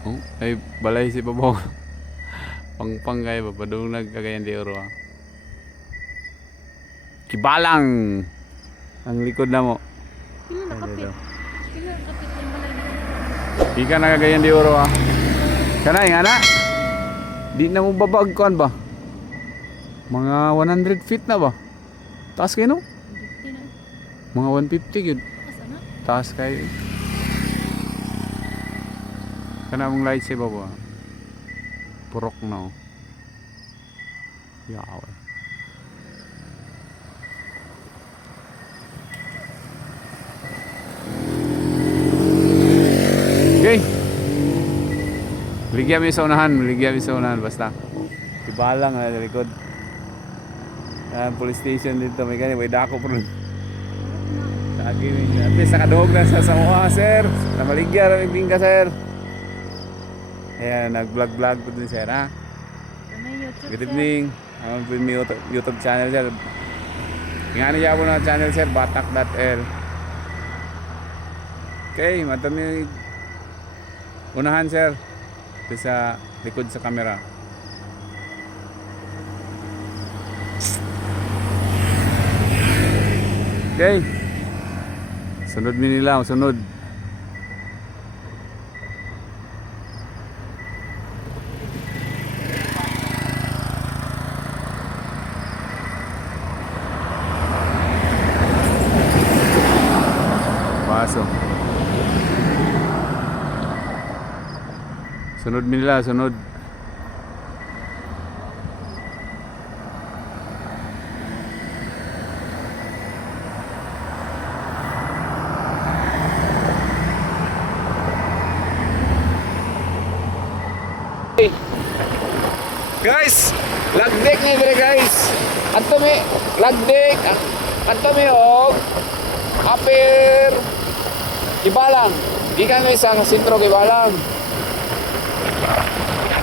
Oh, ay balay si babaw. Pang kayo ba padung nagkagayan di oro. Kibalang ang likod na mo. Pila na Ay, kapit. dito. Pila na kapit yung balay na. Di ka nagkagayan di oro ah. Kanay nga na. Di na mo babagkuan ba? Mga 100 feet na ba? Taas kayo no? Hindi na. Mga 150 yun. Asa na? Taas kayo eh. Kana mong light sa baba. Purok na oh. Yaw. Okay. Ligyan mo sa unahan, ligyan mo sa unahan basta. Ibalang na sa likod. Police station dito may ganyan, may dako po rin. Lagi rin. At least nakadog na sa Samoa, sir. Namaligyan ang bingka, sir. Ayan, nag-vlog po din, sir, ha? Ano yung YouTube, Good sir? evening. Ang YouTube channel, sir. Nga niya po na channel, sir, batak.l. Okay, matami unahan, sir. Ito sa likod sa camera. Okay. Sunod mi nila, sunod. Paso. Sunod mi nila, sunod. Guys, lagdek ni dire guys. Adto mi lagdek. Adto mi og apir Kibalang. Gikan mi sa sentro Kibalang.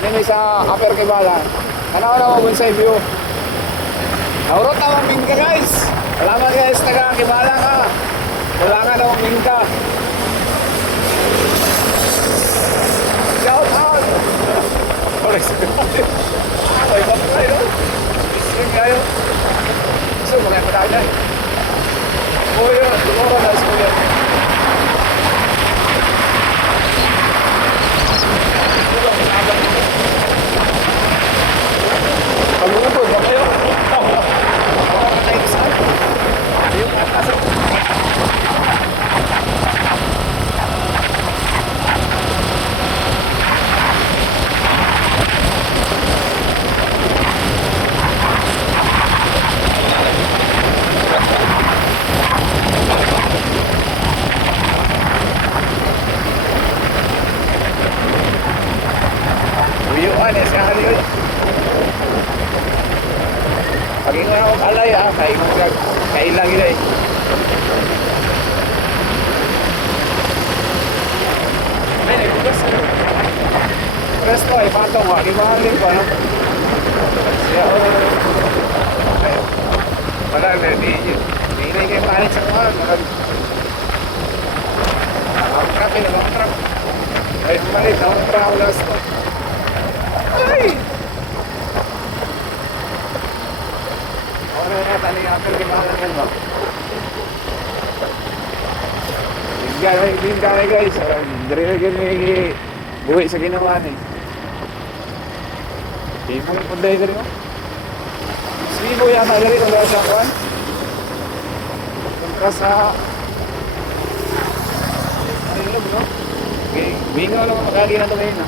Ini sa apir Kibalang. Ano mo sa view. Naurot na mong bingka guys. Salamat guys taga Kibalang ha. Wala nga na mong bingka. Shout out. Oke, ay patay no? Ising kayo. So, mga patay. Kuya, lumoro na kuya. Pagluto ba kayo? Yung atas. Uyuan ya siya kali yun. Pag-ingon ako kalay ah, kailang yun eh. Ay, nagbugas ano? Presto ay patong ha, di ba ang limpa no? Siya o... Wala na, di na kayo palit sa kuhan. Ang trap yun, ang trap. Ay, palit, ang trap last to. Ay! Ano na tali after Kibalang mo? Bingay guys, dari lagi buhay sa ginawa ni. Di mo punday dari mo. Sibo yata dari ko sa kwan. Kontra sa ano no? Okay, bingo lang makagi na to ngayon.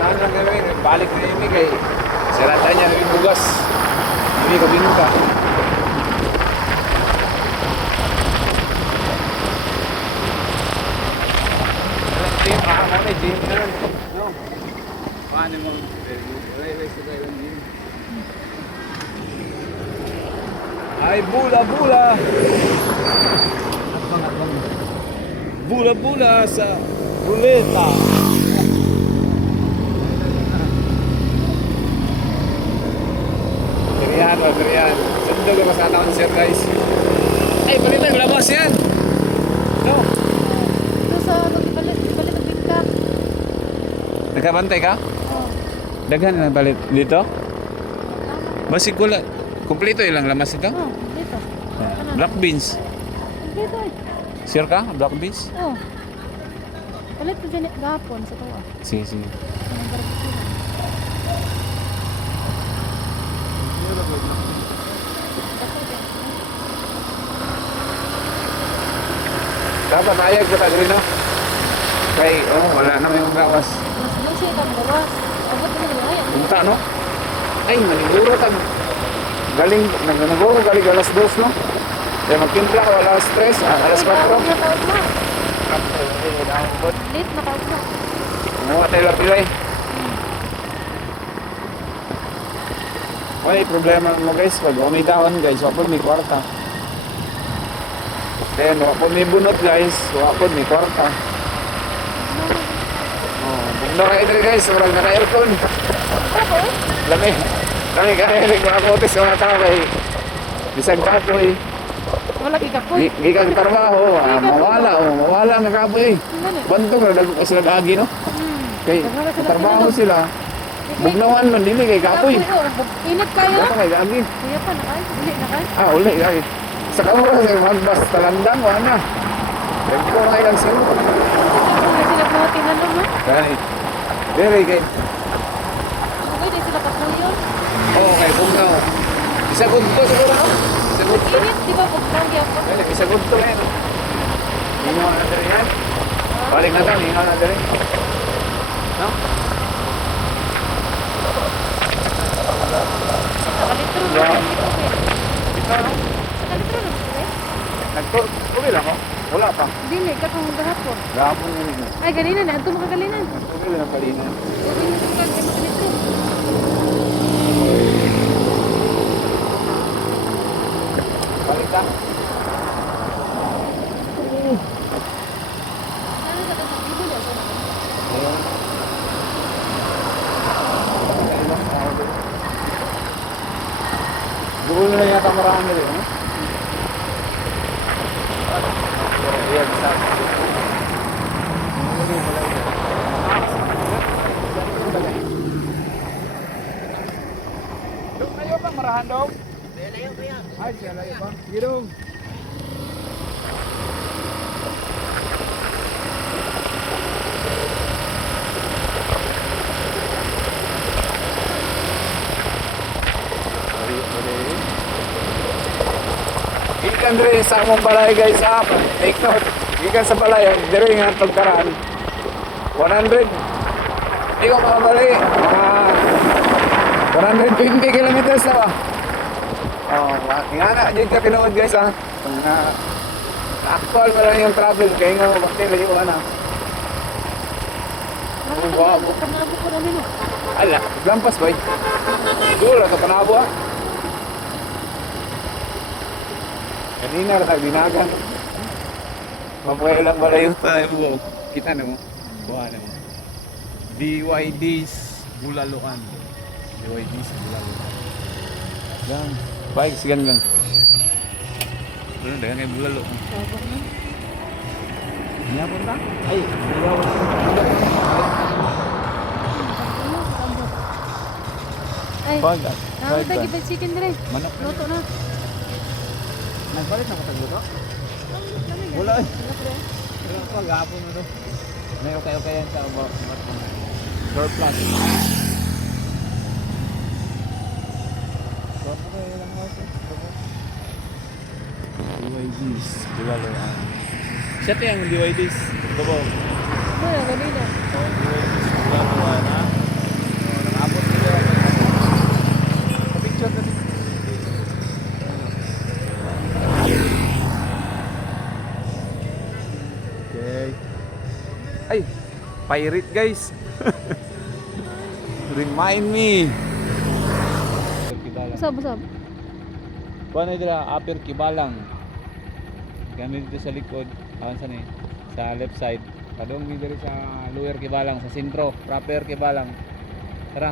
Ano lang gawin, balik na yun kay sarata niya rin bugas. Hindi ka binuka. Alam ko yung kakamata, gym na lang. No? Paano mo? Race to tayo ng gym. Ay, bula-bula! Atbang. Bula-bula sa ruleta. Berian. Bundog na sa taon sir guys. Ay, palit ang labas yan. No. Ito sa pagbalit ang bigka. Nagkabantay ka? Oh. Daghan na balit dito? Basi kula. Kumpleto ilang lamas ito? Oh, dito. Black beans. Dito eh. Sure ka? Black beans? Oh. Palit ko dyan gahapon sa tuwa. Sige, sige. Ang barbecue. Dapat ayag ko tayo no? Kay, wala na may magawas. Mas siya kang gawas. Abot mo na yan. Punta, no? Ay, maniguro tag. Galing, nagnanaguro galing alas 2, no? Kaya magtimpla ko alas 3, alas 4. Late na kaugma. Mga tayo lapilay. May problema mo guys, pag umitawan guys, wapon may kwarta. Then, wapon may bunot guys, wapon may kwarta. Oh, bugno kayo dito guys, urang na aircon. Lami. Lami ka rin mga kotes sa mga tao kay bisag kapoy. Wala kikapoy. Gikang trabaho, mawala nga kapoy. Bantong na dago sila gagi no? Kay trabaho sila. Bugnawan man dili kay kapoy. Init kayo? Dato kay gagi. Kuya pa na kayo? Uli na kayo? Uli gagi. Sa kamura sa magbas talandang wala. Kaya ko na ilang sino. Hindi sila pangatinan naman. Kaya very good. Hindi sila kapuyon. Oo, kay bugnaw. Isa good po siguro no? Isa good po. Init, di ba? Bugnaw gyapon. Dali, isa good po yan. Inyo na dali yan. Balik na tayo, inyo na dali. No? Nakalitro na. Yeah. Ito Ito no? Nakalitro na. Nagtuloy lang ako. Wala pa. Dili, katong gahapon. Gapon yun yun. Ay, ganina na. Ito makagalinan. Nagtuloy lang palina. Huwag yung sukan. Kaya makalitro. Balik ka. Ano sa katong dito niya? Sa naman. Ayun. Dulo na yata marami rin, no? Ayan, isa. Dong, layo ba? Marahan, Dong? Layo ba yan? Ay, siya layo ba? Sige, Dong. Ikan rin sa among balay guys ha. Take note. Ikan sa balay. Dire nga pagkaraan. 100. Hindi ko mga balay. Mga 120 kilometers na ba? Oh, nga na. Diyan ka pinood guys ha. Actual pa lang yung travel. Kaya nga bakit layo ka na. Panabo ko na nila. Ala, lampas ba? Dula ka panabo ha. Kanina na binagan. Mabuhay lang malayo tayo mo. Kita na mo. Buha na mo. BYD's Bulaluan. BYD's Bulaluan. Yan. Bikes gan. Ano dengan kayak bulalo. Sabak na. Niya po ta? Ay, ayaw. Ay, Pag. nakakita kita chicken dire. Manok. Luto na. Nagpalit na katagluto? Wala eh. Wala pa, gapon na to. May okay yan sa surplus. Okay lang ako. DYD's, Bulaluan. Siya ito yung DYD's, babaw. Wala, ganina. DYD's, Bulaluan ha. Nakapot nila. Kapicture kasi. Okay. Ay, pirate guys. Remind me. Usab, usab. Kuano dira upper Kibalang. Kami dito sa likod, awan sa ni sa left side. Kadong dito sa lower Kibalang sa sentro, proper Kibalang. Tara.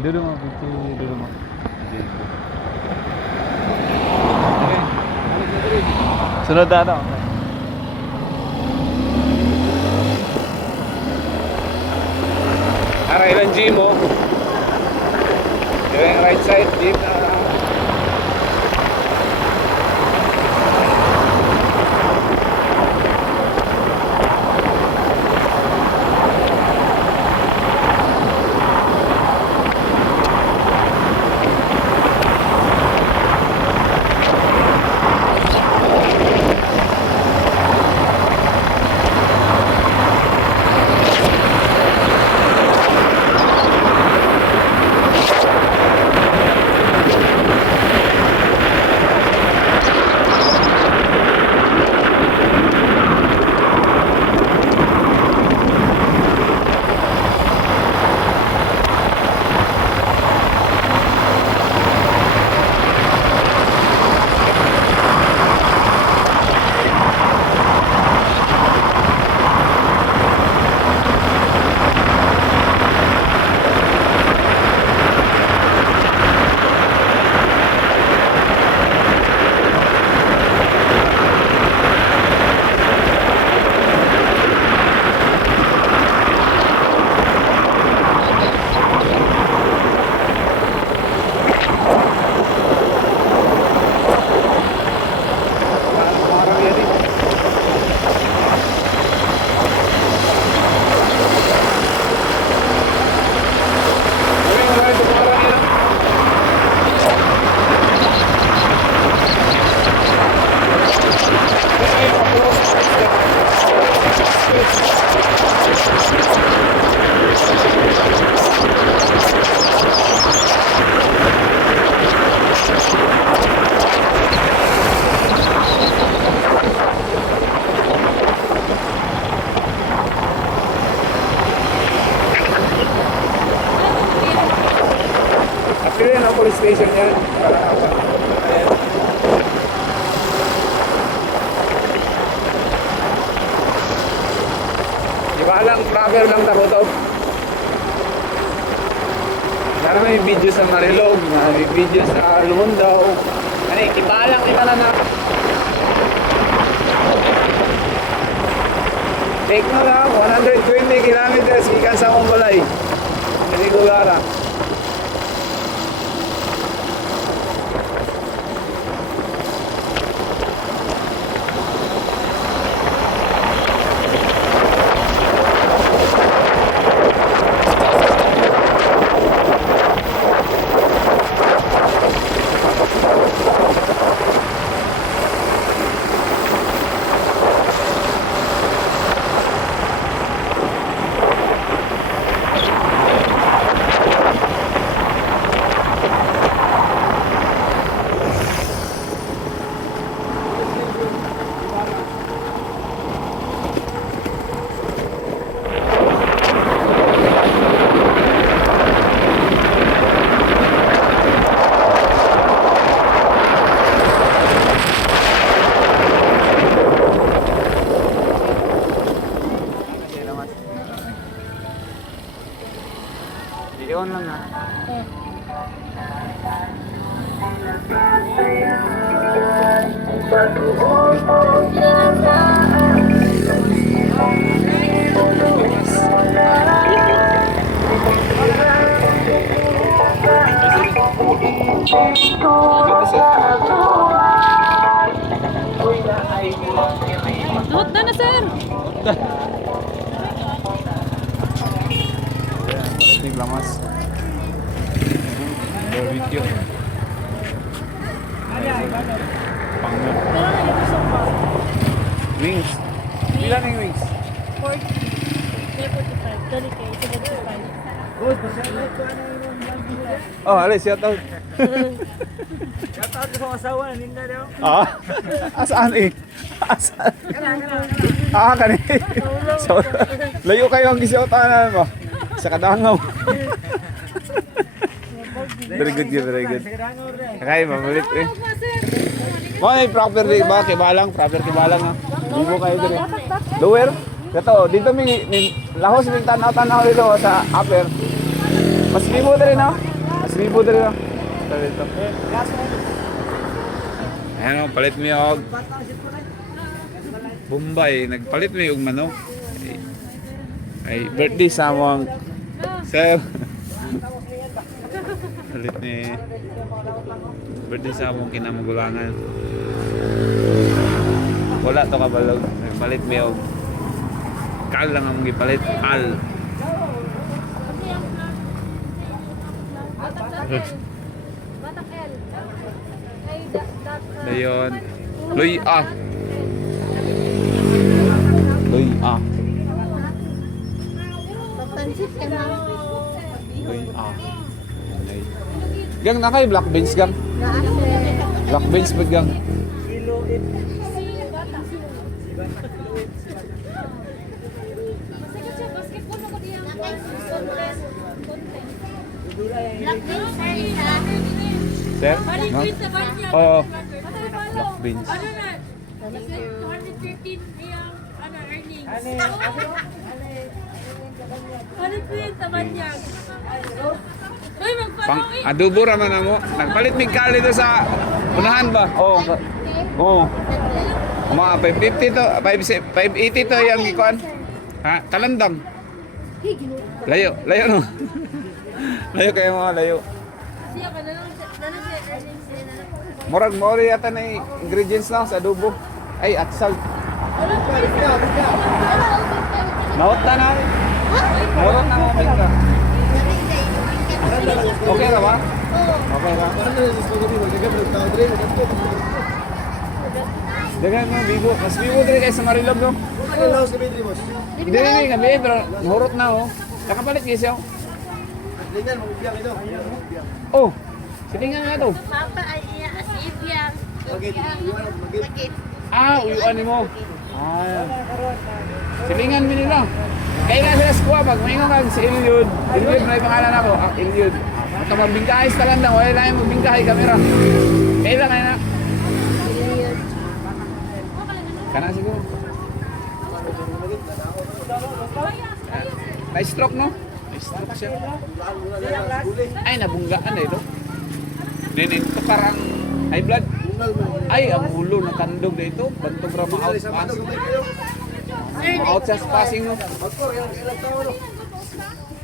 Dulo mo, dulo mo. Sunod na ano. Aray lang gym mo. Yung right side gym na. Actually, ano, police station yan. Di ba lang, travel lang tako to. Sana may video sa Marilog, may video sa Lumundaw. Ano, ibalang, ibala na. Take mo lang, 120 kilometers ikan sa Mongolay. Hindi ko gara. I-on lang ha. Load na na, sir. Ini lamas. Barbecue. Pangit. Pero nag-usap pa. Wings. Ilan yung wings? 40. May 45. Dali kayo, 75. Oh, alis, shout out. Shout out sa asawa, ninda daw. Ah, asaan eh? Asaan? Ah, kani. So, layo kayo ang gisautan mo. Sa kadangaw. Very good yun, very good. Kaya mamulit eh. May property ba? Kibalang, property balang ha. Libo kayo dito eh. Lower? Kato, dito may lahos may tanaw-tanaw dito sa upper. Mas libo dito na. Mas libo dito na. Dito. Ayan o, palit mo yung Bombay, nagpalit mo yung manok. Ay, birthday sa among sir. Palit ni birthday sa among kinamagulangan. Wala to kabalog. Nagpalit mo yung kal lang among gipalit. Al. Batak L. Ay, Dayon. Loy ah. Loy ah. Papansit ka na. Loy ah. Gang na kay black beans gang. Naase. Black beans pud gang. Kilo it. Sir? No? Oh, black beans. Pang adobo ra man mo. Nagpalit mig kali do sa unahan ba? Oh. Oh. Mga 550 to, 580 to yung gikuan. Ha, kalandang. Layo, layo no. Layo kayo mga layo. Murag mo yata na yung ingredients lang sa adobo. Ay, at salt. Naot na namin. Naot na namin ka. Okay na ba? Okay na. Dagan mo, bibo. Mas bibo din kayo sa Marilog, no? Hindi, hindi, kami, pero mahurot na, oh. Nakapalit kayo siya, oh. Oh, silingan nga to. Papa ay iya asibiyang. Magit. Ah, uyuan mo. Ah. Silingan mo nila. Kailan sila sa kuha, pag maingon ka si Eliud. Eliud na yung pangalan ako. Ah, Eliud. Ito magbingkahay sa talandang. Wala na yung magbingkahay kamera. Kailan kayo na? Kana siguro. Na-stroke, no? Na-stroke siya. Ay, nabunggaan eh, no? Ito karang high blood. Ay, ang ulo na kandog na ito. Bantog ra ma-out pass. Ma-out sa passing, no?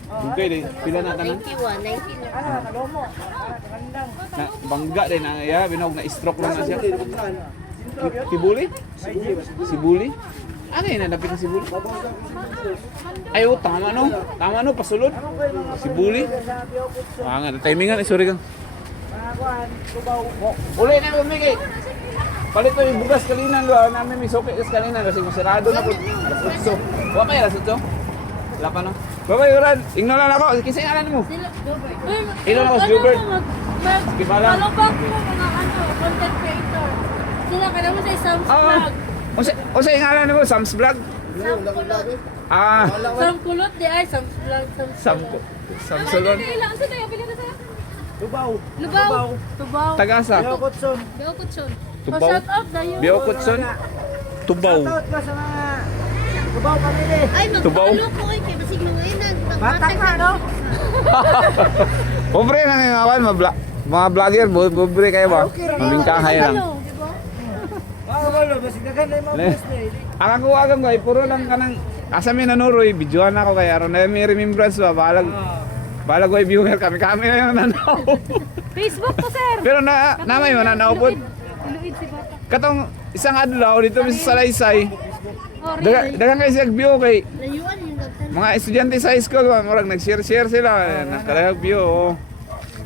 Okay, di. Pila na tanan? 91, 19. Na, bangga din. Ya, binog na stroke lang na siya. Sibuli? Sibuli? Ano yun? Nadapit na sibuli? Ay, oh, tama no. Tama no, pasulod. Sibuli. Ah, nga, timingan. Sorry kang. Uli na yung Miki. Palit ko yung bugas kalinan. Namin may soke kas kalinan. Kasi masirado na po. Alas 8. Wala pa yung alas 8? Wala pa no? Babay, Uran. Ingnan lang ako. Kisay alam mo. Ilo na ako si Gilbert. Sige pa lang. Follow back mo mga content creator. Sila ka naman sa isang vlog. O sa ingalan mo, Sam's Vlog? Sam Kulot. Ah, Sam Kulot di ay Sam Vlog. Samsulon. Ilang sa tayo pili na tayo. Lubaw. Lubaw. Tubaw. Tagasa. Yokotson. Beokutson. Tubaw. Shout out dayo. Biokutson. Tubaw. Shoutout ka sa mga Lubaw family. Ay Tubaw. magpalo ko kay basig luwinan. Batak ka, no? Pobre na nga awan, mga vlogger, pobre kayo ba? Mabingkahay lang. Mga kabalo, basig na ganda yung mga Le. post na eh. Ang ako agam ko, puro lang kanang asa may nanuroy, videoan ako kaya aron na may remembrance ba, balag ko viewer kami na yung nanaw. Facebook ko sir. Pero namay mo nanaw po. Iluid si Bata. Katong isang adlaw dito sa Salaysay, Oh, dagang kayo siya view kay layuan yung dagtan. mga estudyante sa high school, murag nag-share sila, nakadagang view. Oh.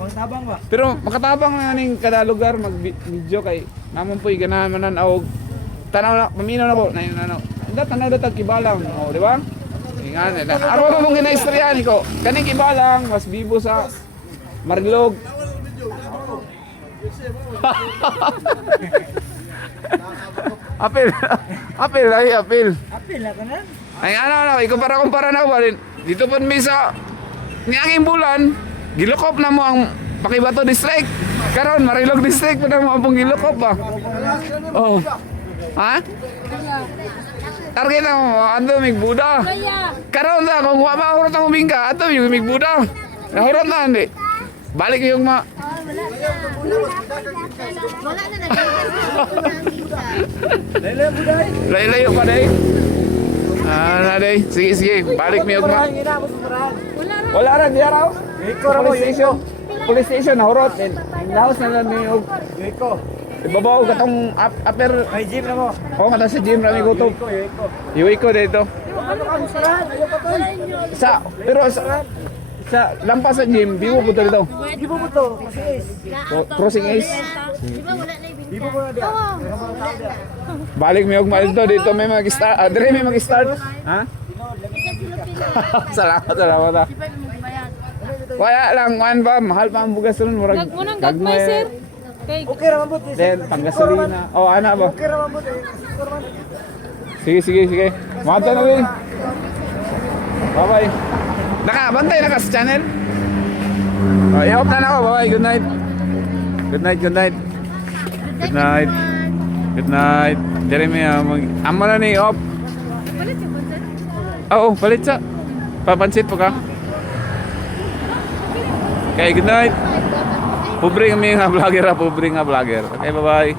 Bang tabang ba? Pero makatabang na ning kada lugar mag-video kay namon po'y ganahan man og tanaw na paminaw na po na yun ano. Anda tanaw datag kibalang, oh, di ba? Ingan na. Aro mo mong ginaistorya niko. Kaning kibalang mas bibo sa Marilog. Apil. Apil ay apil. Apil na ka na? Ay ano ikumpara na ko balin. Dito pud mi sa nianging bulan, gilukop na mo ang Pakibato district. Karon Marilog district pud mo pong gilukop ba. Oh. Ha? Target na mo, ando mig Buda. Kaya. Karon na kung wa mahurot ang ubingka, ato yung mig Buda. Nahurot na hindi. Balik yung Wala na. Wala na nag-iisa. Lele mo dahil. Layo pa day. Na day. Sige, sige. Balik mi ugma. Murahan, ginamot mo murahan. Wala ra di araw. Yuko ra mo, Police station. Police station nahurot. Laos na lang mi og Yuko. ibabaw katong upper. May gym na mo. O nga sa gym rami kutob. Yuko. Iwi ko dito. Ano ka murahan? Ayaw pa to. Pero sa lampas sa gym, biwo ko to dito. Di mo to. Kasi is. Crossing Ace. Di ba wala na ibinta? Di mo na diya. Balik mi ugma dito. Dito may mag-start. Dire may mag-start. Ha? Salamat, salamat. Di ba mo gibayad? Kaya lang, kuan ba, mahal pa ang bugas ron. Murag, Unang gagmay sir. Kay Okay ra mo. Then, panggasolina. O, ana ba? Okay ra mo. Sige, sige, sige. Mata na rin. Bye-bye. Bantay na ka sa channel. I-off na ako. Bye-bye. Good night. Good night, good night. Good night. Good night. Jeremy, amo na ni off. palit yung content. Oo, palit sa. Papansit po ka. Okay, good night. Pobre kami nga vlogger, pobre nga vlogger. Okay, bye-bye.